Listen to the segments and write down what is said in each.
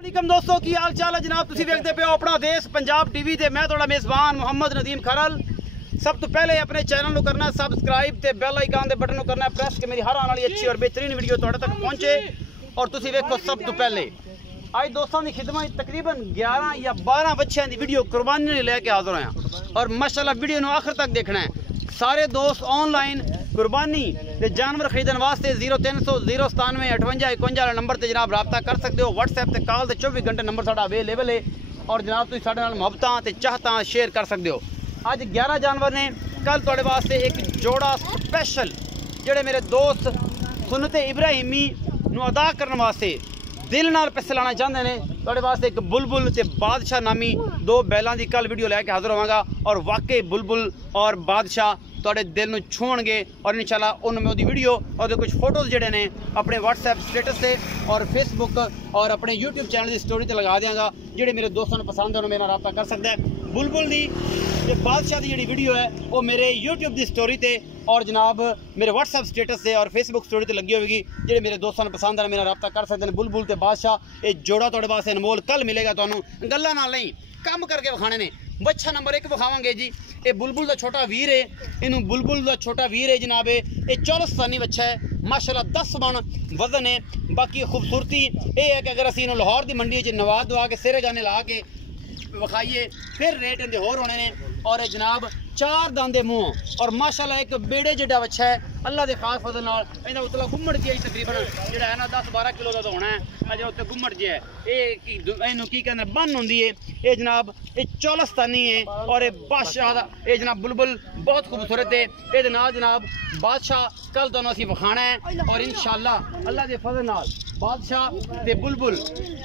वालेकुम दोस्तों की हाल चाल है जनाब। तुसी देखते पे हो अपना देश पंजाब टीवी ते मैं थोड़ा मेज़बान मोहम्मद नदीम खरल। सब तो पहले अपने चैनल को करना सब्सक्राइब ते बेल आइकन दे बटन को करना प्रेस के मेरी हर आने वाली अच्छी और बेहतरीन वीडियो तुहाडे तक पहुंचे और तुसी देखो सब तो पहले। आज दोस्तों की खिदमत तकरीबन 11 या 12 बच्चों की वीडियो कुर्बानी लेके हाजिर होया और माशाल्लाह वीडियो को आखिर तक देखना है। सारे दोस्त ऑनलाइन कुर्बानी ते जानवर खरीदने वास्ते 0300 097 58 51 नंबर से जनाब रब्ता कर सकते हो। व्हाट्सएप ते कॉल ते 24 घंटे नंबर साडा अवेलेबल है और जनाब तुसीं साडे नाल मुहब्बतां ते चाहतां शेयर कर सकते हो। अज 11 जानवर ने, कल तुहाडे वास्ते एक जोड़ा स्पैशल जिहड़े मेरे दोस्त सुन्नते इब्राहिमी नूं अदा करने वास्ते दिल नाल पैसे लाना चाहते हैं। तुहाडे वास्ते एक बुलबुल ते बादशाह नामी दो बैलों की कल वीडियो लैके हाजिर होवांगा और वाकई बुलबुल और बादशाह तुहाडे दिल नूं छूणगे और इंशाल्लाह उन्होंने मैं वीडियो और कुछ फोटोज जिहड़े ने अपने व्हाट्सएप स्टेटस से और फेसबुक और अपने यूट्यूब चैनल की स्टोरी ते लगा देंगा। जिहड़े मेरे दोस्तों को पसंद है उन्होंने मेरा रब्ता कर सकता है। बुलबुल दी ते बादशाह की जी वीडियो है वो मेरे यूट्यूब की स्टोरी ते और जनाब मेरे व्हाट्सएप स्टेटस से और फेसबुक स्टोरी ते लगी होगी। जिहड़े मेरे दोस्तों को पसंद है मेरा रब्ता कर सकते हैं। बुलबुल ते बादशाह ये जोड़ा तुहाडे वास्ते अनमोल कल मिलेगा। तुहानूं गल्लां नाल नहीं काम करके विखाने ने। बच्चा नंबर 1 विखावांगे जी। ये बुलबुल का छोटा वीर है, इनू बुलबुल का छोटा वीर है जनाब। ये 14 बच्चा है माशाल्लाह 10 मन वजन है। बाकी खूबसूरती ये है कि अगर असीं इनू लाहौर की मंडी च नवा दवा के सिरे गाने ला के विखाइए फिर रेट इनके होर होने ने। और जनाब 4 दांदे मुँह और माशाल्लाह एक बेड़े जिड्डा बच्चा है अल्लाह के खास फजल नाल। इहदा उतला घुम्मड़ जी तकरीबन जिहड़ा है ना 10-12 किलो का तो होना है। अजे उत्ते घुम्मड़ जी है इनू की कहते बन होंदी है। ये जनाब ये 14 है और ये बादशाह दा ये जनाब बुलबुल बहुत खूबसूरत है। ये जनाब बादशाह कल दोनों असीं विखाना है और इंशाल्लाह अल्लाह के फजल नाल बादशाह ते बुलबुल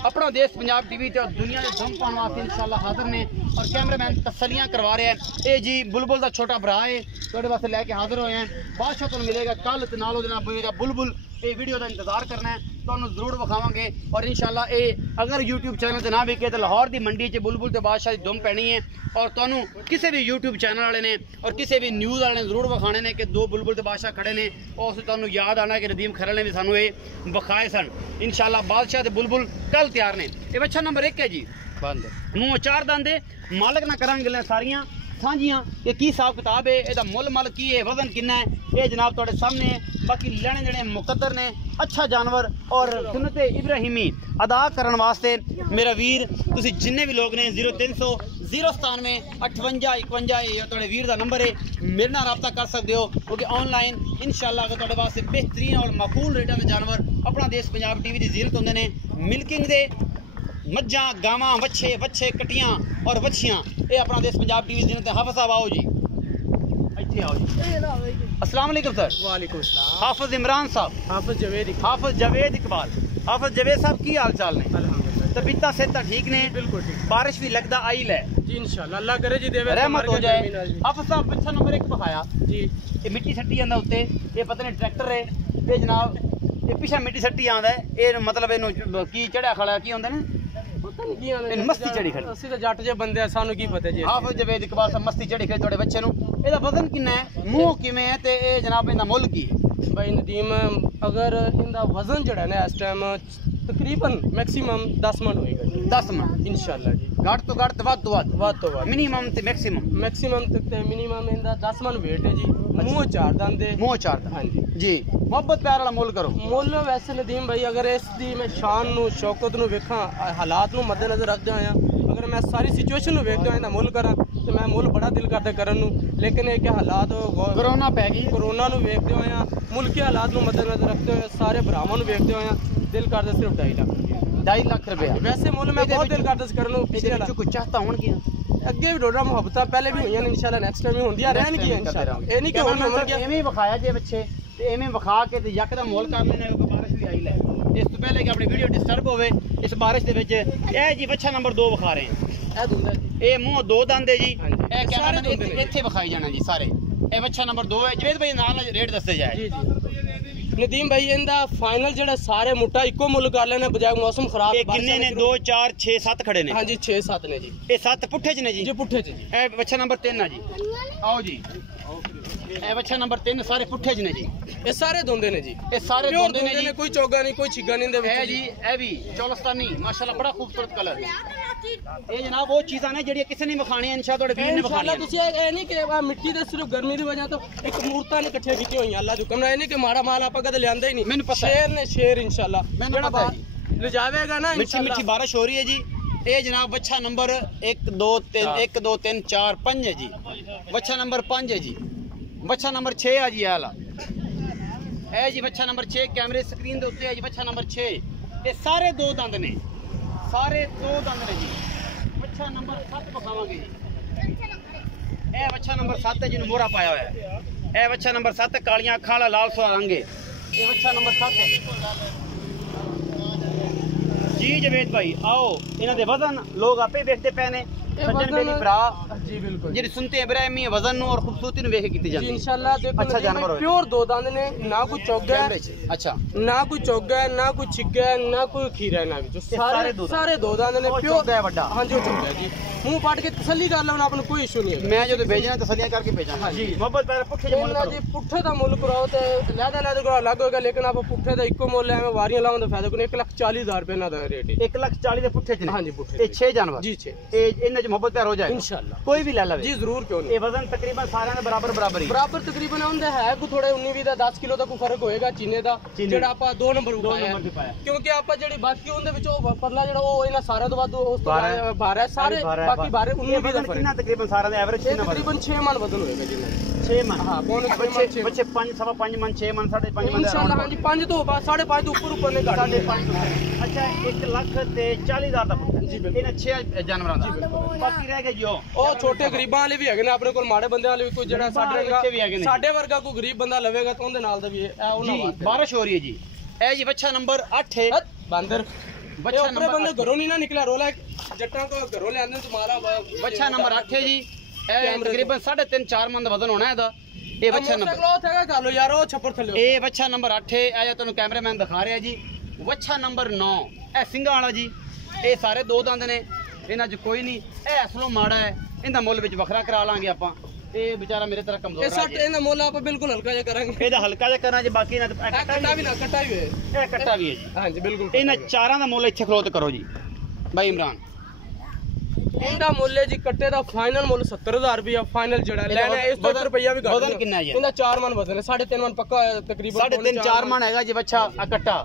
अपना देश पंजाब टीवी ते दुनिया के दम पाने वास्ते इंशाल्लाह हाजिर ने और कैमरामैन तसलियां करवा रहे हैं। ये जी बुलबुल का छोटा भरा है तुहाडे वास्ते लैके हाजिर होए हैं। बादशाह तुहानूं मिलेगा कल ते नाल जनाब बुलबुल ये वीडियो का इंतजार करना है तुहानूं जरूर विखावांगे और इंशाल्लाह ये अगर यूट्यूब चैनल से ना बिके तो लाहौर की मंडी च बुलबुल ते बादशाह की दुम पैनी है और तुहानूं किसी भी यूट्यूब चैनल वाले ने और किसी भी न्यूज़ वाले ने जरूर विखाने ने कि 2 बुलबुल ते बादशाह खड़े ने और उस तुहानूं याद आना कि नदीम खरल ने भी सानूं ये विखाए सन। इंशाल्लाह बादशाह ते बुलबुल कल तैयार ने। ये बच्चा नंबर 1 है जी, बंद मुँह 4 दंदे मालक ना करांगे गल्लां सारियां साझियां। ये की हिसाब किताब है, इसका मुल मल की है, वजन कितना है, ये जनाब तुहाडे सामने है। बाकी लेने देने मुकद्दर ने अच्छा जानवर और सुन्नते इब्राहिमी अदा करने वास्ते मेरा वीर तुसी जिन्ने भी लोग ने 0300 097 58 51 ये तुहाडे वीर का नंबर है मेरे नाल रब्ता कर सकते हो क्योंकि ऑनलाइन इंशाल्लाह अगर तुहाडे वास्ते बेहतरीन और माकूल रेटां दे जानवर अपना देश पंजाब टीवी की जीरत होंदे ने। मिल्किंग दे मज्जां गावां वच्छे वच्छे कटियां और वच्छियां ये अपना देश पंजाब टीवी जिन्हें हाफिज साहब आओ जी इत्थे आओ जी। अस्सलाम वालेकुम सर। वालेकुम अस्सलाम। हाफिज इमरान साहब, हाफिज जवेद इकबाल। हाफिज जवेद साहब की हाल चाल ने? अल्हम्दुलिल्लाह। तबीयत सेहत ठीक ने? बिल्कुल ठीक। बारिश भी लगता आई है जी इंशाल्लाह अल्लाह करे जी देवे रहमत हो जाए। हाफिज साहब बच्चा नंबर 1 दिखाया जी। ये मिट्टी सट्टी जांदा उत्ते ये पता नहीं ट्रैक्टर है ये जनाब ये पीछे मिट्टी सट्टी आंदा है ये मतलब इनू की चढ़िया खड़ा की होंदा ने मस्ती चढ़ी खड़ी असि तो जट जे बंदे सानू की पता जी। हाफिज जवेद इकबाल साहब मस्ती चढ़ी खड़ी थोड़े बच्चे नु एदा वजन कितना है मुंह किवें है ते ए जनाब इंदा मुल की भाई नदीम अगर इंदा वजन जड़ा ने इस टाइम तकरीबन मैक्सिमम 10 मन होएगा जी। 10 मन इंशाल्लाह जी। घट तो घट वध तो वध मिनिमम ते मैक्सिमम तक ते मिनिमम इंदा 10 मन वेट है जी। मुंह 4 दंद हां जी। मोहब्बत प्यार वाला मुल करो। मुल वैसे नदीम भाई अगर इस दी मैं शान नु शौकत नु वेखां हालात नु मद्देनजर रखदे आया अगर मैं सारी सिचुएशन नु वेखदे आया मुल करा तो मैं मुल बड़ा दिल करदा करन नु लेकिन एक हालात कोरोना पै गई कोरोना नु वेखदे आया मुल्की हालात नु मद्देनजर रखते हुए सारे भरावां नु वेखदे आया दिल करदा सिर्फ 2.5 लाख रुपया। वैसे मुल मैं बहुत दिल करदा करन नु पिछले कुछ चाहता होण की अगे भी डोडा मुहब्बत पहले भी हुई इंशाल्लाह नेक्स्ट टाइम भी होंदियां रहन की इंशाल्लाह। ए नहीं कि हुन उमर के एवें विखाया जे बच्चे ते एवें विखा के ते यकदम मोल कर लेने बारिश भी आई है इस तो पहले कि अपनी वीडियो डिस्टर्ब होवे इस बारिश दे विच ए जी बच्चा नंबर 2 विखा रहे हैं। ए दुंदा जी ए मुंह 2 दंद है जी। ए कैमरा इत्थे विखाई जाना जी सारे। ए बच्चा नंबर 2 है। जवेद भाई नाल रेट दसते जाए जी जी। नदीम भाई इंदा फाइनल जेड़ा सारे मुट्टा इको मुल कर लेने बजाय मौसम खराब किन्ने ने 2 4 6 7 खड़े ने? हां जी 6 7 ने जी। ये 7 पुठे च ने जी? जी पुठे च जी। ए बच्चा नंबर 3 है जी। आओ जी ए बच्चा नंबर 3 सारे पुट्ठे ज ने जी ये सारे दोंदे ने जी ये सारे दोंदे ने जी कोई चोगा नहीं कोई छिगा नहीं है जी ए भी चौलस्तानी माशाल्लाह बड़ा खूबसूरत कलर ये जनाब वो चीज़ां ने जेड़ी किसी ने विखानी इंशाल्लाह तोड़े वीर ने विखानी इंशाल्लाह तुसी ए नहीं कि मिट्टी दे सिर्फ गर्मी दी वजह तो एक मूर्तां ने इकट्ठे कीती होई अल्लाह दी हुक्म नाल नहीं कि माड़ा माल आपा कदे लियांदा ही नहीं मैंने पता शेर ने शेर इंशाल्लाह मैंने पता है ले जावेगा ना मिठी मिठी बारिश हो रही है जी ये जनाब बच्चा नंबर 1 2 3 1 2 3 4 5 है जी बच्चा नंबर 5 है जी बच्चा नंबर 6 है जी आला है जी बच्चा नंबर 6 कैमरे स्क्रीन दे उत्ते है जी बच्चा नंबर 6 ये सारे दो दंद ने जी बच्चा नंबर 7 बखावांगे जी ए बच्चा नंबर 7 है जिन्होंने मोहरा पाया हुआ है ए बच्चा नंबर 7 कालियां अखां वाला लाल सुहा रंग है ये बच्चा नंबर 7 है जी जवेद भाई आओ इन्हां दे वजन लोग आपे देखते पे ने सज्जन बेली भरा जी बिल्कुल जेडी सुनते इब्राहिमी वजन और खूबसूरती नु वेख कीती जाती जी इंशाल्लाह देखो अच्छा जानवर हो प्योर दो दांत ने ना कोई चोगा है अच्छा ना कोई चोगा है ना कोई छिगा है ना कोई खीरा है ना भी जो सारे दो दांत ने प्योर है बड़ा हां जो चोगा है जी मुंह पाट के तसल्ली कर लो आपने कोई इशू नहीं है मैं जो भेजना तसल्लियां करके भेजा जी मोहब्बत पहले पुट्ठे जे मुल्क जी पुट्ठे दा मुल्क कराओ ते लहदा को अलग होगा लेकिन आप पुट्ठे दा इको मुल्ल है वारियां लाऊं तो फायदा कोई 1,40,000 रुपए ना दा रेट है 1,40,000 दे पुट्ठे च हां जी पुट्ठे ये 6 जानवर जी 6 ये इनमें च मोहब्बत प्यार हो जाएगा इंशाल्लाह कोई भी ले लवे जी जरूर क्यों नहीं ये वजन तकरीबन सारे दे बराबर ही बराबर तकरीबन होंदा है को थोड़े 19 ਦਾ 10 ਕਿਲੋ ਦਾ ਕੋਈ ਫਰਕ ਹੋਏਗਾ ਚੀਨੇ ਦਾ ਜਿਹੜਾ ਆਪਾਂ 2 ਨੰਬਰ ਤੇ ਪਾਇਆ ਕਿਉਂਕਿ ਆਪਾਂ ਜਿਹੜੀ ਬਾਕੀ ਉਹਦੇ ਵਿੱਚ ਉਹ ਪਰਲਾ ਜਿਹੜਾ ਉਹ ਇਹਨਾਂ ਸਾਰਿਆਂ ਤੋਂ ਵੱਧ ਉਸ ਤੋਂ ਬਾਹਰ ਹੈ ਸਾਰੇ ਬਾਕੀ ਬਾਹਰ 19 20 ਦਾ ਫਰਕ ਕਿੰਨਾ ਤਕਰੀਬਨ ਸਾਰਿਆਂ ਦਾ ਐਵਰੇਜ ਕਿੰਨਾ ਤਕਰੀਬਨ 6 ਮਣ ਵਜ਼ਨ ਹੋਏਗਾ ਜਿੰਨਾ 6 ਮਣ ਹਾਂ ਬੱਚੇ 5 ਸਵਾ 5 ਮਣ 6 ਮਣ 5.5 ਮਣ इंशाल्लाह हां जी 5 तो 5.5 ਤੋਂ ਉੱਪਰ ਨੇ ਘੱਟ 5.5 ਅੱਛਾ 1,40,000 ਦਾ ਪੁੱਟ ਜੀ ਬਿਲਕੁਲ ਇਹਨਾਂ 6 ਜਾਨਵਰਾਂ ਦਾ ਬਾਕੀ ਰਹਿ ਗਏ ਜੀ ਉਹ ਛੋਟੇ ਗਰੀਬਾਂ ਵਾਲੇ ਵੀ ਹੈਗੇ ਨੇ ਆਪਣੇ ਕੋਲ ਮਾੜੇ ਬੰਦਿਆਂ ਵਾਲੇ ਵੀ ਕੋਈ ਜਿਹੜਾ ਸਾਡੇ ਵਰਗਾ ਕੋਈ ਗਰੀਬ ਬੰਦਾ ਲਵੇਗਾ ਤਾਂ ਉਹਦੇ ਨਾਲ ਦਾ ਵੀ ਜੀ ਬਾਰਿਸ਼ ਹੋ ਰਹੀ ਹੈ ਜੀ ਇਹ ਜੀ ਬੱਚਾ ਨੰਬਰ 8 ਹੈ ਬਾਂਦਰ ਬੱਚਾ ਨੰਬਰ ਬੰਦੇ ਘਰੋਂ ਨਹੀਂ ਨਾ ਨਿਕਲਿਆ ਰੋਲਾ ਜੱਟਾਂ ਕੋ ਘਰੋਂ ਲਿਆਂਦੇ ਤੁਹਾਡਾ ਬੱਚਾ ਨੰਬਰ 8 ਹੈ ਜੀ ਇਹ ਤਕਰੀਬਨ 3.5 4 ਮਣ ਦਾ ਵਜ਼ਨ ਹੋਣਾ ਇਹਦਾ ਇਹ ਬੱਚਾ ਨੰਬਰ ਕਲੋਥ ਹੈਗਾ ਚਲੋ ਯਾਰ ਉਹ ਛੱਪਰ ਥੱਲੇ ਇਹ ਬੱਚਾ ਨੰਬਰ 8 ਹੈ ਇਹ ਤੁਹਾਨੂੰ ਕੈਮਰਾਮੈਨ ਦਿਖਾ ਰਿਹਾ ਜੀ ਬੱਚਾ ਨੰਬਰ 9 ਇਹ ਸਿੰਘਾਂ ਵਾਲਾ ਜੀ ਇਹ ਸਾਰੇ ਦੋ ਦੰਦ ਨੇ ਇਹਨਾਂ 'ਚ ਕੋਈ ਨਹੀਂ ਇਹ ਅਸਲੋਂ ਮਾੜਾ ਹੈ ਇਹਦਾ ਮੁੱਲ ਵਿੱਚ ਵੱਖਰਾ ਕਰਾ ਲਾਂਗੇ ਆਪਾਂ ਇਹ ਵਿਚਾਰਾ ਮੇਰੇ ਤਰ੍ਹਾਂ ਕਮਜ਼ੋਰ ਹੈ ਇਹ ਸੱਟ ਇਹਦਾ ਮੁੱਲ ਆਪਾਂ ਬਿਲਕੁਲ ਹਲਕਾ ਜਿਹਾ ਕਰਾਂਗੇ ਇਹਦਾ ਹਲਕਾ ਜਿਹਾ ਕਰਨਾ ਜੇ ਬਾਕੀ ਇਹਨਾਂ ਦਾ ਕੱਟਾ ਵੀ ਨਾ ਕੱਟਾ ਵੀ ਹੋਏ ਇਹ ਕੱਟਾ ਵੀ ਹੈ ਜੀ ਹਾਂਜੀ ਬਿਲਕੁਲ ਇਹਨਾਂ ਚਾਰਾਂ ਦਾ ਮੁੱਲ ਇੱਥੇ ਖਲੋਤ ਕਰੋ ਜੀ ਬਾਈ ਇਮਰਾਨ ਇਹਦਾ ਮੁੱਲ ਹੈ ਜੀ ਕੱਟੇ ਦਾ ਫਾਈਨਲ ਮੁੱਲ 70,000 ਰੁਪਇਆ ਫਾਈਨਲ ਜਿਹੜਾ ਲੈਣਾ ਇਸ ਤੋਂ ਰੁਪਇਆ ਵੀ ਘੱਟ ਵਜ਼ਨ ਕਿੰਨਾ ਹੈ ਇਹਦਾ 4 ਮਣ ਵਜ਼ਨ ਹੈ 3.5 ਮਣ ਪੱਕਾ ਤਕਰੀਬਨ 3.5 4 ਮਣ ਹੈਗਾ ਜੀ ਬੱਚਾ ਆ ਕੱਟਾ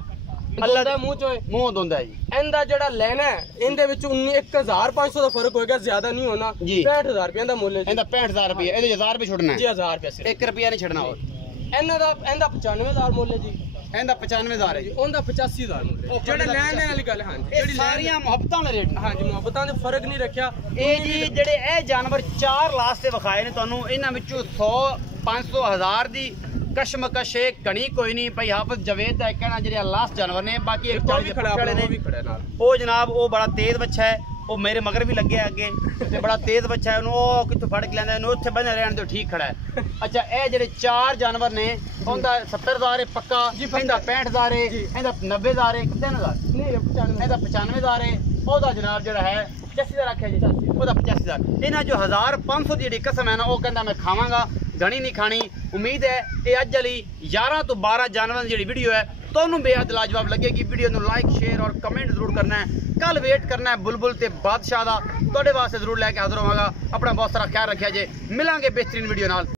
ਅੱਲਾ ਦਾ ਮੂੰਹ ਚੋਂ ਮੂੰਹ ਦੋਂਦਾ ਜੀ ਇਹਦਾ ਜਿਹੜਾ ਲੈਣਾ ਇਹਦੇ ਵਿੱਚ 1,500 ਦਾ ਫਰਕ ਹੋਏਗਾ ਜ਼ਿਆਦਾ ਨਹੀਂ ਹੋਣਾ 65000 ਰੁਪਏ ਦਾ ਮੁੱਲ ਹੈ ਇਹਦਾ 65000 ਰੁਪਏ ਇਹਦੇ 1000 ਰੁਪਏ ਛੱਡਣਾ ਜੀ 1000 ਰੁਪਏ ਸਿਰਫ 1 ਰੁਪਿਆ ਨਹੀਂ ਛੱਡਣਾ ਹੋਰ ਇਹਦਾ 95000 ਮੁੱਲ ਹੈ ਜੀ ਇਹਦਾ 95000 ਹੈ ਜੀ ਉਹਦਾ 85000 ਮੁੱਲ ਹੈ ਜਿਹੜਾ ਲੈਣ ਵਾਲੀ ਗੱਲ ਹਾਂ ਜਿਹੜੀ ਸਾਰੀਆਂ ਮੁਹੱਬਤਾਂ ਵਾਲੇ ਰੇਟ ਹਾਂਜੀ ਮੁਹੱਬਤਾਂ ਦੇ ਫਰਕ ਨਹੀਂ ਰੱਖਿਆ ਇਹ ਜੀ ਜਿਹੜੇ ਇਹ ਜਾਨਵਰ 4 ਲਾਸਟ ਤੇ ਵਿਖਾਏ ਨੇ ਤੁਹਾਨੂੰ ਇਹਨਾਂ ਵਿੱਚੋਂ 100 500 1000 ਦੀ कशमकश घनी कोई नहीं भाई हाफिज जवेद का कहना जो लास्ट जानवर ने बाकी एक जनाब वो बड़ा तेज बच्चा है वो मेरे मगर भी लगे अगे ते बड़ा तेज बच्चा है कितों फड़ के लैंदा उत्थे बने रहने तो ठीक खड़ा है अच्छा ये जेडे 4 जानवर ने उनका 70,000 पक्का इनका 65,000 है इनका 90,000 है 3,000 नहीं 95,000 है ओदा जनाब जो है 85,000 आख्या जी ओदा 85,000 इन्हां जो 1,500 दी कसम है ना वो कहंदा मैं खावांगा घनी नहीं खानी उम्मीद है ये अज वाली 11 तो 12 जानवर की वीडियो है तो बेहद लाजवाब लगेगी वीडियो को लाइक शेयर और कमेंट जरूर करना है कल वेट करना है बुलबुल ते बादशाह का तो वास्ते जरूर लैके हाजिर होवांगा अपना बहुत सारा ख्याल रखिया जे मिलांगे बेहतरीन वीडियो नाल।